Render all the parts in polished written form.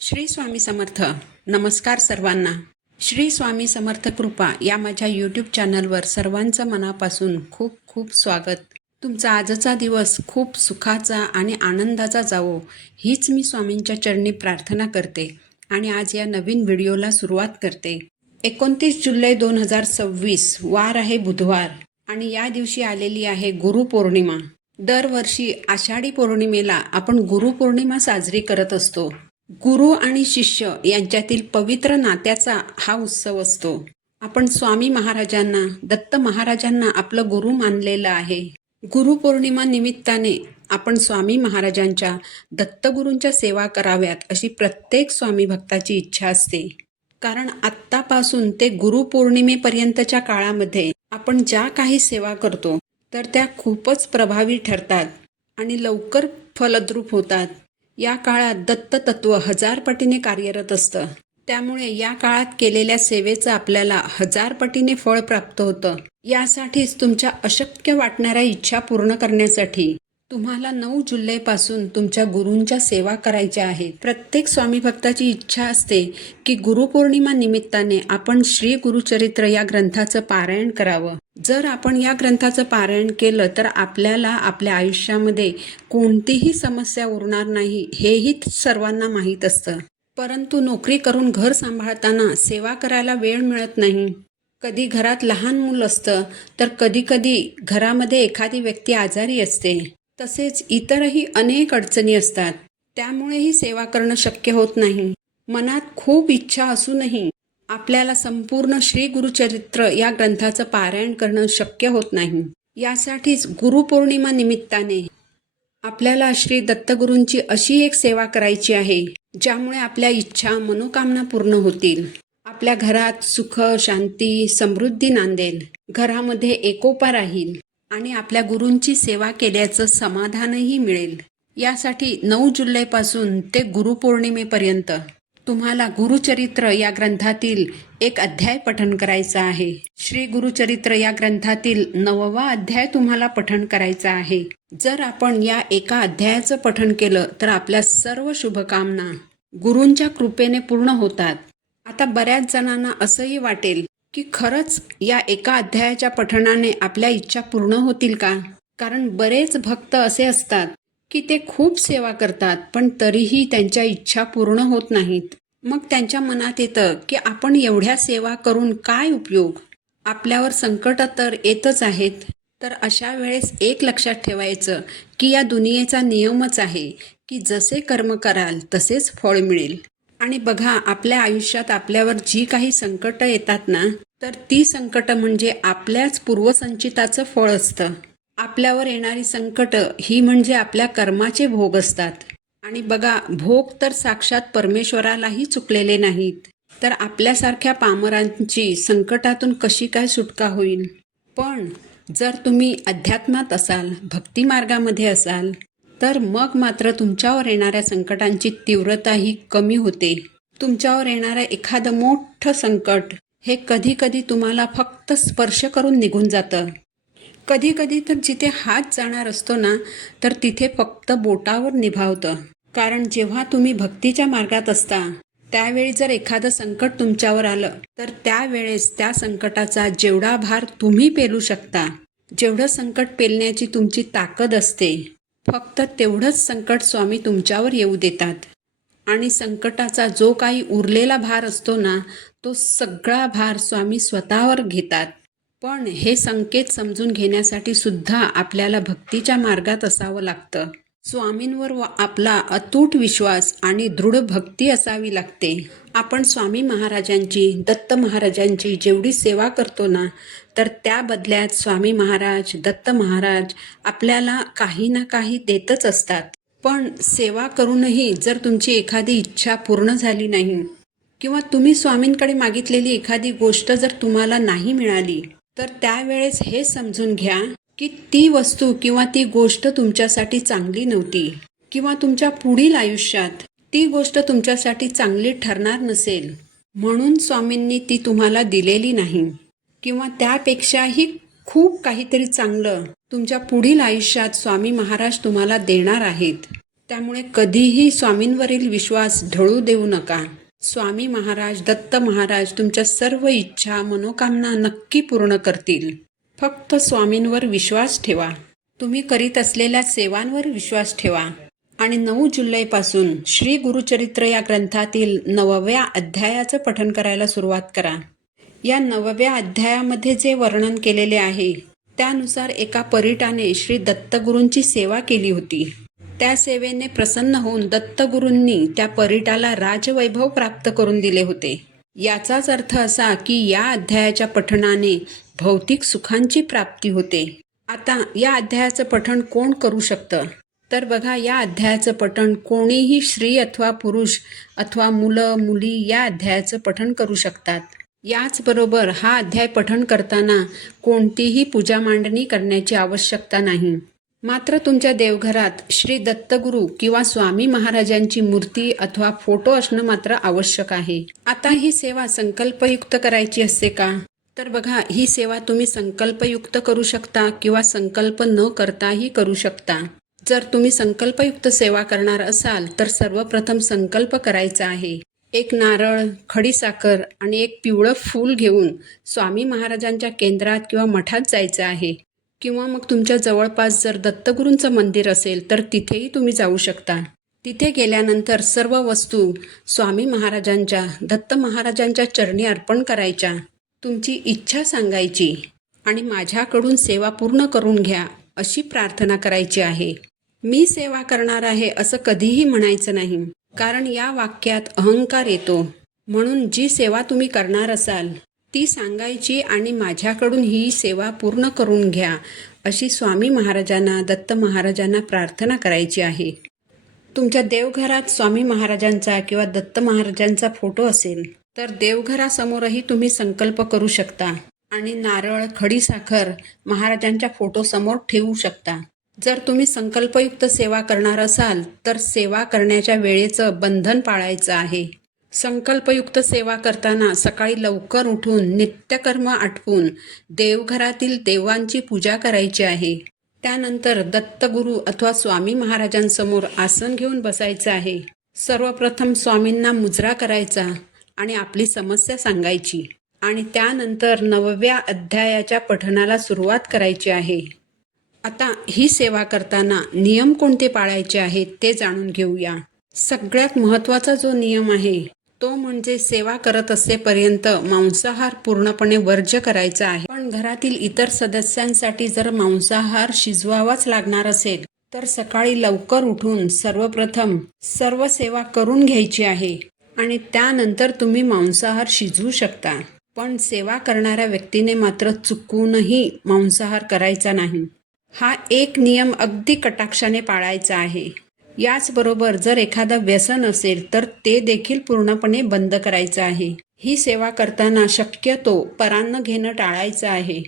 श्री स्वामी समर्थ. नमस्कार सर्वांना. श्री स्वामी समर्थ कृपा या माझ्या यूट्यूब चॅनलवर सर्वांचं मनापासून खूप खूप स्वागत. तुमचा आजचा दिवस खूप सुखाचा आणि आनंदाचा जावो हीच मी स्वामींच्या चरणी प्रार्थना करते आणि आज या नवीन व्हिडिओला सुरुवात करते. 29 जुलै 2026 वार आहे बुधवार आणि या दिवशी आलेली आहे गुरुपौर्णिमा. दरवर्षी आषाढी पौर्णिमेला आपण गुरुपौर्णिमा साजरी करत असतो. गुरु आणि शिष्य यांच्यातील पवित्र नात्याचा हा उत्सव असतो. आपण स्वामी महाराजांना, दत्त महाराजांना आपलं गुरु मानलेलं आहे. गुरुपौर्णिमा निमित्ताने आपण स्वामी महाराजांच्या, दत्तगुरूंच्या सेवा कराव्यात अशी प्रत्येक स्वामी भक्ताची इच्छा असते. कारण आत्तापासून ते गुरुपौर्णिमेपर्यंतच्या काळामध्ये आपण ज्या काही सेवा करतो तर त्या खूपच प्रभावी ठरतात आणि लवकर फलद्रूप होतात. या काळात दत्त तत्व 1000 पटीने कार्यरत असतं. त्यामुळे या काळात केलेल्या सेवेचं आपल्याला 1000 पटीने फळ प्राप्त होतं. यासाठीच तुमच्या अशक्य वाटणाऱ्या इच्छा पूर्ण करण्यासाठी तुम्हाला 9 जुलैपासून तुमच्या गुरूंच्या सेवा करायच्या आहेत. प्रत्येक स्वामी भक्ताची इच्छा असते की गुरुपौर्णिमा निमित्ताने आपण श्री गुरुचरित्र या ग्रंथाचं पारायण करावं. जर आपण या ग्रंथाचं पारायण केलं तर आपल्याला आपल्या आयुष्यामध्ये कोणतीही समस्या उरणार नाही हेही सर्वांना माहीत असतं. परंतु नोकरी करून घर सांभाळताना सेवा करायला वेळ मिळत नाही. कधी घरात लहान मूल असतं तर कधी कधी घरामध्ये एखादी व्यक्ती आजारी असते. तसेच इतरही अनेक अडचणी असतात. त्यामुळेही सेवा करणं शक्य होत नाही. मनात खूप इच्छा असूनही आपल्याला संपूर्ण श्री गुरुचरित्र या ग्रंथाचं पारायण करणं शक्य होत नाही. यासाठीच गुरुपौर्णिमा निमित्ताने आपल्याला श्री दत्तगुरूंची अशी एक सेवा करायची आहे ज्यामुळे आपल्या इच्छा, मनोकामना पूर्ण होतील. आपल्या घरात सुख, शांती, समृद्धी नांदेल. घरामध्ये एकोपा राहील आणि आपल्या गुरूंची सेवा केल्याचं समाधानही मिळेल. यासाठी 9 जुलैपासून ते गुरुपौर्णिमेपर्यंत तुम्हाला गुरुचरित्र या ग्रंथातील एक अध्याय पठण करायचा आहे. श्री गुरुचरित्र या ग्रंथातील 9वा अध्याय तुम्हाला पठण करायचा आहे. जर आपण या एका अध्यायाचं पठण केलं तर आपल्या सर्व शुभकामना गुरूंच्या कृपेने पूर्ण होतात. आता बऱ्याच जणांना असंही वाटेल की खरंच या एका अध्यायाच्या पठणाने आपल्या इच्छा पूर्ण होतील का? कारण बरेच भक्त असे असतात की ते खूप सेवा करतात पण तरीही त्यांच्या इच्छा पूर्ण होत नाहीत. मग त्यांच्या मनात येतं की आपण एवढ्या सेवा करून काय उपयोग? आपल्यावर संकट तर येतच आहेत. तर अशा वेळेस एक लक्षात ठेवायचं की या दुनियेचा नियमच आहे की जसे कर्म कराल तसेच फळ मिळेल. आणि बघा, आपल्या आयुष्यात आपल्यावर जी काही संकट येतात ना, तर ती संकट म्हणजे आपल्याच पूर्वसंचिताचं फळ असतं. आपल्यावर येणारी संकट ही म्हणजे आपल्या कर्माचे भोग असतात. आणि बघा, भोग तर साक्षात परमेश्वरालाही चुकलेले नाहीत. तर आपल्यासारख्या पामरांची संकटातून कशी काय सुटका होईल? पण जर तुम्ही अध्यात्मात असाल, भक्ती मार्गामध्ये असाल तर मग मात्र तुमच्यावर येणाऱ्या संकटांची तीव्रता ही कमी होते. तुमच्यावर येणारं एखादं मोठं संकट हे कधी कधी तुम्हाला फक्त स्पर्श करून निघून जातं. कधी कधी तर जिथे हात जाणार असतो ना, तर तिथे फक्त बोटावर निभावतं. कारण जेव्हा तुम्ही भक्तीच्या मार्गात असता त्यावेळी जर एखादं संकट तुमच्यावर आलं तर त्यावेळेस त्या संकटाचा जेवढा भार तुम्ही पेलू शकता, जेवढं संकट पेलण्याची तुमची ताकद असते, फक्त तेवढंच संकट स्वामी तुमच्यावर येऊ देतात. आणि संकटाचा जो काही उरलेला भार असतो ना, तो सगळा भार स्वामी स्वतःवर घेतात. पण हे संकेत समजून घेण्यासाठी सुद्धा आपल्याला भक्तीच्या मार्गात असावं लागतं. स्वामींवर आपला अतूट विश्वास आणि दृढ भक्ती असावी लागते. आपण स्वामी महाराजांची, दत्त महाराजांची जेवढी सेवा करतो ना, तर त्या बदल्यात स्वामी महाराज, दत्त महाराज आपल्याला काही ना काही देतच असतात. पण सेवा करूनही जर तुमची एखादी इच्छा पूर्ण झाली नाही किंवा तुम्ही स्वामींकडे मागितलेली एखादी गोष्ट जर तुम्हाला नाही मिळाली तर त्यावेळेस हे समजून घ्या की ती वस्तू किंवा ती गोष्ट तुमच्यासाठी चांगली नव्हती किंवा तुमच्या पुढील आयुष्यात ती गोष्ट तुमच्यासाठी चांगली ठरणार नसेल म्हणून स्वामींनी ती तुम्हाला दिलेली नाही. किंवा त्यापेक्षाही खूप काहीतरी चांगलं तुमच्या पुढील आयुष्यात स्वामी महाराज तुम्हाला देणार आहेत. त्यामुळे कधीही स्वामींवरील विश्वास ढळू देऊ नका. स्वामी महाराज, दत्त महाराज तुमच्या सर्व इच्छा मनोकामना नक्की पूर्ण करतील. फक्त स्वामींवर विश्वास ठेवा. तुम्ही करीत असलेल्या सेवांवर विश्वास ठेवा आणि 9 जुलैपासून श्री गुरुचरित्र या ग्रंथातील 9व्या अध्यायाचं पठण करायला सुरुवात करा. या 9व्या अध्यायामध्ये जे वर्णन केलेले आहे त्यानुसार एका परिटाने श्री दत्तगुरूंची सेवा केली होती. त्या सेवेने प्रसन्न होऊन दत्तगुरूंनी त्या परिटाला राजवैभव प्राप्त करून दिले होते. याचाच अर्थ असा की या अध्यायाच्या पठणाने भौतिक सुखांची प्राप्ती होते. आता या अध्यायाचं पठण कोण करू शकतं? तर बघा, या अध्यायाचं पठण कोणीही स्त्री अथवा पुरुष अथवा मुलं मुली या अध्यायाचं पठण करू शकतात. याचबरोबर हा अध्याय पठण करताना कोणतीही पूजा मांडणी करण्याची आवश्यकता नाही. मात्र तुमच्या देवघरात श्री दत्तगुरू किंवा स्वामी महाराजांची मूर्ती अथवा फोटो असणं मात्र आवश्यक आहे. आता ही सेवा संकल्पयुक्त करायची असते का? तर बघा, ही सेवा तुम्ही संकल्पयुक्त करू शकता किंवा संकल्प न करताही करू शकता. जर तुम्ही संकल्पयुक्त सेवा करणार असाल तर सर्वप्रथम संकल्प करायचा आहे. एक नारळ, खडीसाखर आणि एक पिवळं फूल घेऊन स्वामी महाराजांच्या केंद्रात किंवा मठात जायचं आहे. किंवा मग तुमच्या जवळपास जर दत्तगुरूंचं मंदिर असेल तर तिथेही तुम्ही जाऊ शकता. तिथे गेल्यानंतर सर्व वस्तू स्वामी महाराजांच्या, दत्त महाराजांच्या चरणी अर्पण करायच्या. तुमची इच्छा सांगायची आणि माझ्याकडून सेवा पूर्ण करून घ्या अशी प्रार्थना करायची आहे. मी सेवा करणार आहे असं कधीही म्हणायचं नाही, कारण या वाक्यात अहंकार येतो. म्हणून जी सेवा तुम्ही करणार असाल ती सांगायची आणि माझ्याकडून ही सेवा पूर्ण करून घ्या अशी स्वामी महाराजांना, दत्त महाराजांना प्रार्थना करायची आहे. तुमच्या देवघरात स्वामी महाराजांचा किंवा दत्त महाराजांचा फोटो असेल तर देवघरासमोरही तुम्ही संकल्प करू शकता आणि नारळ, खडीसाखर महाराजांच्या फोटोसमोर ठेवू शकता. जर तुम्ही संकल्पयुक्त सेवा करणार असाल तर सेवा करण्याच्या वेळेचं बंधन पाळायचं आहे. संकल्पयुक्त सेवा करताना सकाळी लवकर उठून नित्यकर्म आटपून देवघरातील देवांची पूजा करायची आहे. त्यानंतर दत्तगुरू अथवा स्वामी महाराजांसमोर आसन घेऊन बसायचं आहे. सर्वप्रथम स्वामींना मुजरा करायचा आणि आपली समस्या सांगायची आणि त्यानंतर 9व्या अध्यायाच्या पठणाला सुरुवात करायची आहे. आता ही सेवा करताना नियम कोणते पाळायचे आहेत ते जाणून घेऊया. सगळ्यात महत्त्वाचा जो नियम आहे तो म्हणजे सेवा करत असेपर्यंत मांसाहार पूर्णपणे वर्ज्य करायचा आहे. पण घरातील इतर सदस्यांसाठी जर मांसाहार शिजवावाच लागणार असेल तर सकाळी लवकर उठून सर्वप्रथम सर्व सेवा करून घ्यायची आहे आणि त्यानंतर तुम्ही मांसाहार शिजवू शकता. पण सेवा करणाऱ्या व्यक्तीने मात्र चुकूनही मांसाहार करायचा नाही. हा एक नियम अगदी कटाक्षाने पाळायचा आहे. याचबरोबर जर एखादं व्यसन असेल तर ते देखील पूर्णपणे बंद करायचं आहे. ही सेवा करताना शक्यतो परान्न घेणं टाळायचं आहे.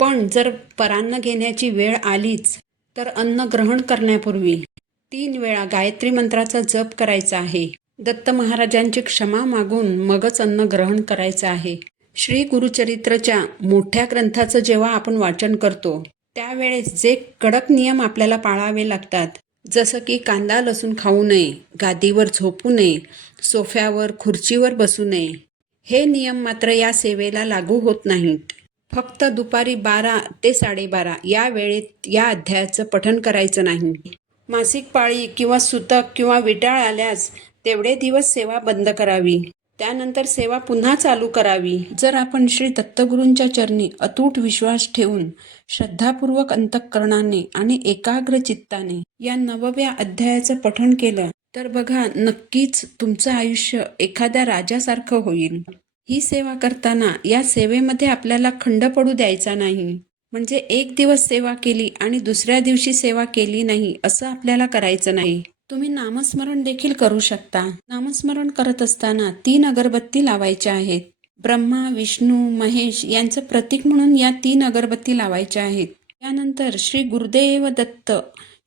पण जर परान्न घेण्याची वेळ आलीच तर अन्न ग्रहण करण्यापूर्वी 3 वेळा गायत्री मंत्राचा जप करायचा आहे. दत्त महाराजांची क्षमा मागून मगच अन्न ग्रहण करायचं आहे. श्री गुरुचरित्रच्या मोठ्या ग्रंथाचं जेव्हा आपण वाचन करतो त्यावेळेस जे कडक नियम आपल्याला पाळावे लागतात, जसं की कांदा लसूण खाऊ नये, गादीवर झोपू नये, सोफ्यावर खुर्चीवर बसू नये, हे नियम मात्र या सेवेला लागू होत नाहीत. फक्त दुपारी 12 ते 12:30 या वेळेत या अध्यायाचं पठण करायचं नाही. मासिक पाळी किंवा सुतक किंवा विटाळ आल्यास तेवढे दिवस सेवा बंद करावी. त्यानंतर सेवा पुन्हा चालू करावी. जर आपण श्री दत्तगुरूंच्या चरणी अतूट विश्वास ठेवून श्रद्धापूर्वक अंतःकरणाने आणि एकाग्र चित्ताने या 9व्या अध्यायाचं पठण केलं तर बघा, नक्कीच तुमचं आयुष्य एखाद्या राजासारखं होईल. ही सेवा करताना या सेवेमध्ये आपल्याला खंड पडू द्यायचा नाही. म्हणजे एक दिवस सेवा केली आणि दुसऱ्या दिवशी सेवा केली नाही असं आपल्याला करायचं नाही. तुम्ही नामस्मरण देखील करू शकता. नामस्मरण करत असताना 3 अगरबत्ती लावायच्या आहेत. ब्रह्मा, विष्णू, महेश यांचं प्रतीक म्हणून या 3 अगरबत्ती लावायच्या आहेत. त्यानंतर श्री गुरुदेव दत्त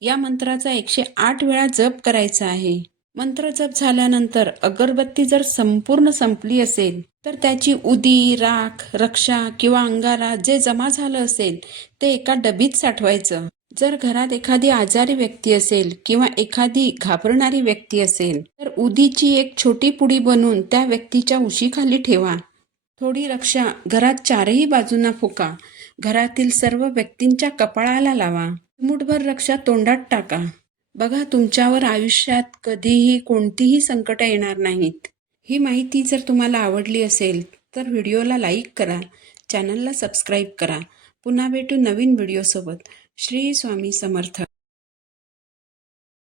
या मंत्राचा 108 वेळा जप करायचा आहे. मंत्र जप झाल्यानंतर अगरबत्ती जर संपूर्ण संपली असेल तर त्याची उदी, राख, रक्षा किंवा अंगारा जे जमा झालं असेल ते एका डबीत साठवायचं. जर घरात एखादी आजारी व्यक्ती असेल किंवा एखादी घाबरणारी व्यक्ती असेल तर उदीची एक छोटी पुडी बनवून त्या व्यक्तीच्या उशीखाली ठेवा. थोडी रक्षा घरात चारही बाजूंना फुका. घरातील सर्व व्यक्तींच्या कपाळाला लावा. मुठभर रक्षा तोंडात टाका. बघा, तुमच्यावर आयुष्यात कधीही कोणतीही संकटं येणार नाहीत. ही माहिती जर तुम्हाला आवडली असेल तर व्हिडिओला लाईक करा, चॅनलला सबस्क्राईब करा. पुन्हा भेटू नवीन व्हिडिओसोबत. श्री स्वामी समर्थ.